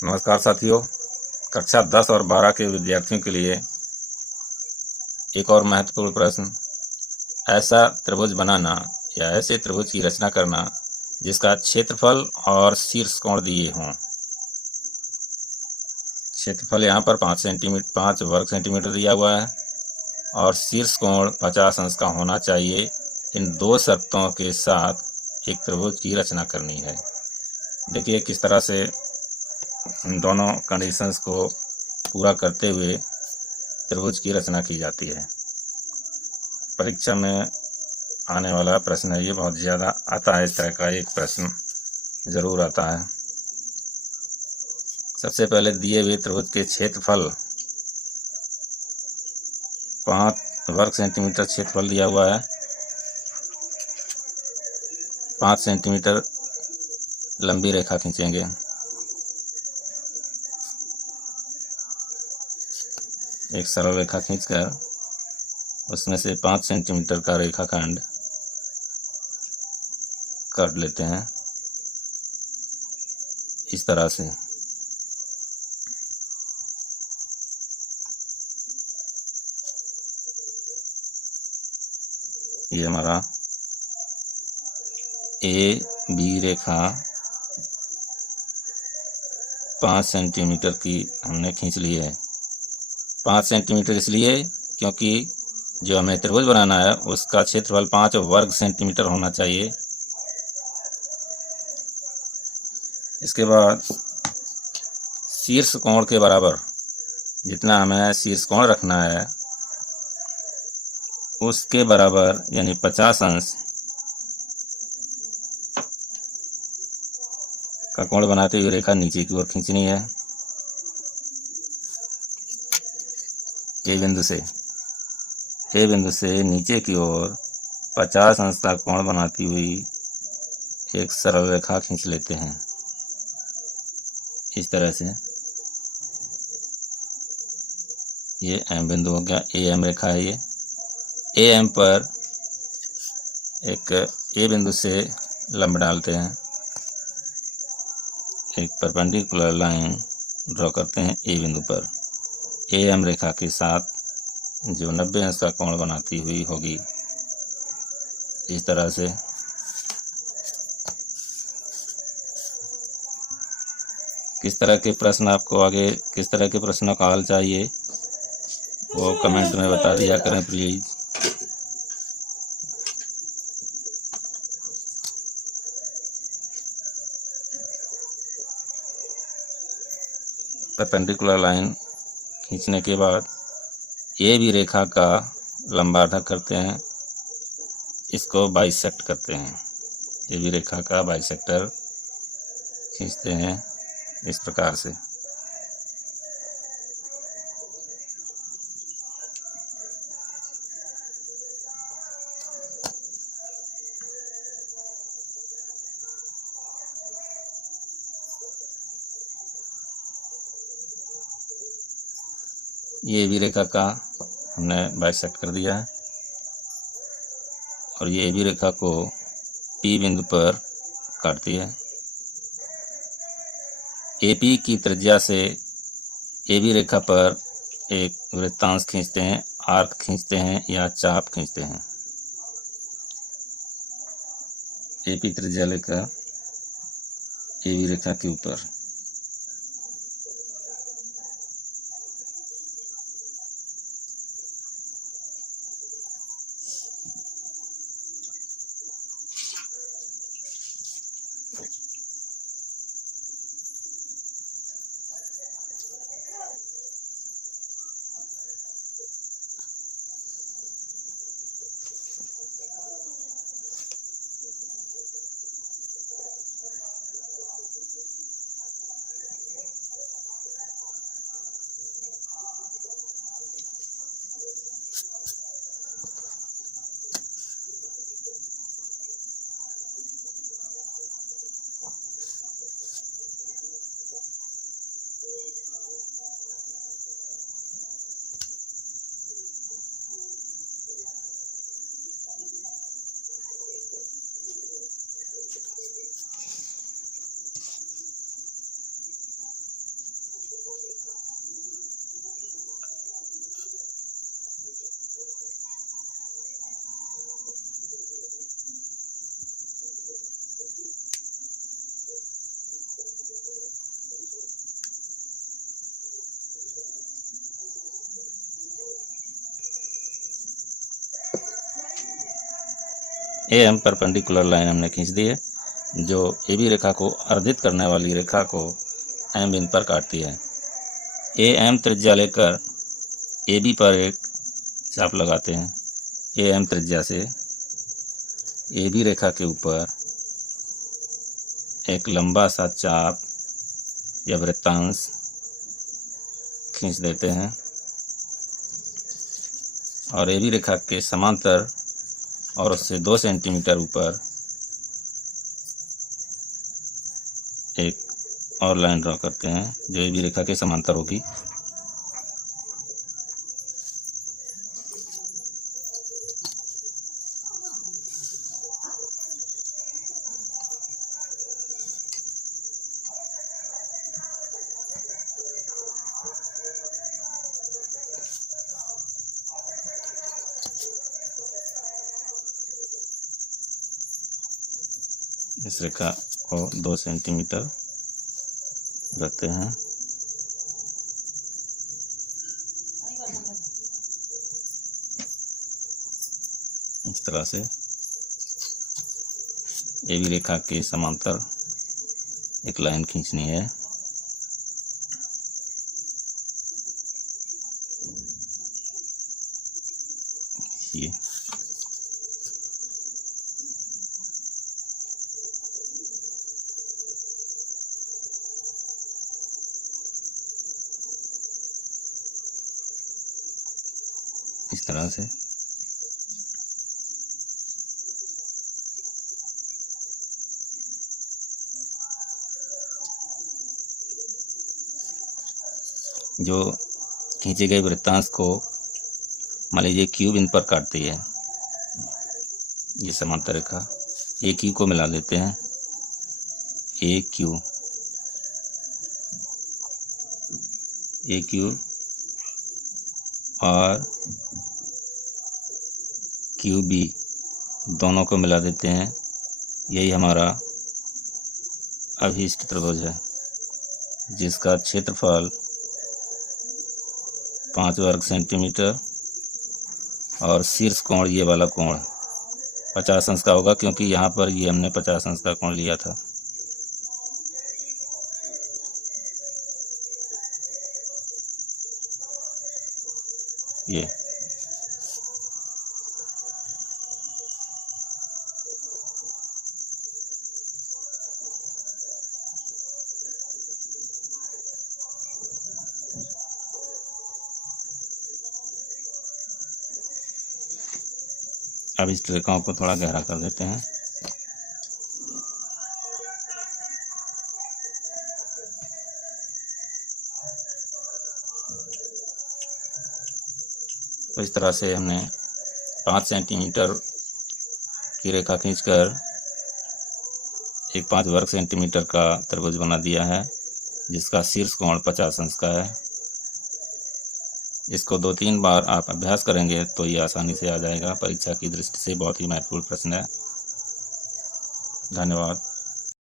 नमस्कार साथियों, कक्षा 10 और 12 के विद्यार्थियों के लिए एक और महत्वपूर्ण प्रश्न। ऐसा त्रिभुज बनाना या ऐसे त्रिभुज की रचना करना जिसका क्षेत्रफल और शीर्ष कोण दिए हों। क्षेत्रफल यहाँ पर 5 वर्ग सेंटीमीटर दिया हुआ है और शीर्ष कोण 50 अंश का होना चाहिए। इन दो शर्तों के साथ एक त्रिभुज की रचना करनी है। देखिए किस तरह से इन दोनों कंडीशंस को पूरा करते हुए त्रिभुज की रचना की जाती है। परीक्षा में आने वाला प्रश्न है, ये बहुत ज़्यादा आता है। इस तरह का एक प्रश्न ज़रूर आता है। सबसे पहले दिए हुए त्रिभुज के क्षेत्रफल 5 वर्ग सेंटीमीटर क्षेत्रफल दिया हुआ है। 5 सेंटीमीटर लंबी रेखा खींचेंगे। एक सरल रेखा खींचकर उसमें से 5 सेंटीमीटर का रेखाखंड काट लेते हैं इस तरह से। ये हमारा ए बी रेखा 5 सेंटीमीटर की हमने खींच ली है। 5 सेंटीमीटर इसलिए क्योंकि जो हमें त्रिभुज बनाना है उसका क्षेत्रफल 5 वर्ग सेंटीमीटर होना चाहिए। इसके बाद शीर्ष कोण के बराबर जितना हमें शीर्ष कोण रखना है उसके बराबर यानी 50 अंश का कोण बनाते हुए रेखा नीचे की ओर खींचनी है। ए बिंदु से नीचे की ओर 50 अंश का कोण बनाती हुई एक सरल रेखा खींच लेते हैं इस तरह से। ये एम बिंदु हो गया, ए एम रेखा है ये। ए एम पर एक ए बिंदु से लंब डालते हैं, एक परपेंडिकुलर लाइन ड्रॉ करते हैं ए बिंदु पर। ए एम रेखा के साथ जो 90 अंश का कोण बनाती हुई होगी इस तरह से। किस तरह के प्रश्न आपको आगे, किस तरह के प्रश्नों का हल चाहिए वो कमेंट में बता दिया करें प्लीज। परपेंडिकुलर लाइन खींचने के बाद ये भी रेखा का लंबार्धक करते हैं, इसको बाइसेक्ट करते हैं। ये भी रेखा का बाइसेक्टर खींचते हैं इस प्रकार से। ये भी रेखा का हमने बाइसेक्ट कर दिया है और ये भी रेखा को पी बिंदु पर काटती है। एपी की त्रिज्या से ए बी रेखा पर एक वृत्तांश खींचते हैं, आर्क खींचते हैं या चाप खींचते हैं। एपी त्रिज्या लेकर ए बी रेखा के ऊपर ए एम परपेंडिकुलर लाइन हमने खींच दी है, जो ए बी रेखा को अर्धित करने वाली रेखा को एम बिंदु पर काटती है। ए एम त्रिज्या लेकर ए बी पर एक चाप लगाते हैं। ए एम त्रिज्या से ए बी रेखा के ऊपर एक लंबा सा चाप या वृत्तांश खींच देते हैं और ए बी रेखा के समांतर और उससे 2 सेंटीमीटर ऊपर एक और लाइन ड्रॉ करते हैं जो ए बी रेखा के समांतर होगी। इस रेखा को 2 सेंटीमीटर रखते हैं। इस तरह से ए बी रेखा के समांतर एक लाइन खींचनी है। ये इस तरह से जो खींचे गए वृत्तांश को मान लीजिए क्यू बिंदु पर काटती है। ये समांतर रेखा ए क्यू को मिला देते हैं। ए क्यू और क्यू बी दोनों को मिला देते हैं। यही हमारा अभीष्ट त्रिभुज है जिसका क्षेत्रफल 5 वर्ग सेंटीमीटर और शीर्ष कोण ये वाला कोण 50 अंश का होगा, क्योंकि यहाँ पर ये हमने 50 अंश का कोण लिया था। ये अब इस रेखाओं को थोड़ा गहरा कर देते हैं। तो इस तरह से हमने 5 सेंटीमीटर की रेखा खींचकर एक 5 वर्ग सेंटीमीटर का त्रिभुज बना दिया है जिसका शीर्ष कोण 50 अंश का है। इसको 2-3 बार आप अभ्यास करेंगे तो ये आसानी से आ जाएगा। परीक्षा की दृष्टि से बहुत ही महत्वपूर्ण प्रश्न है। धन्यवाद।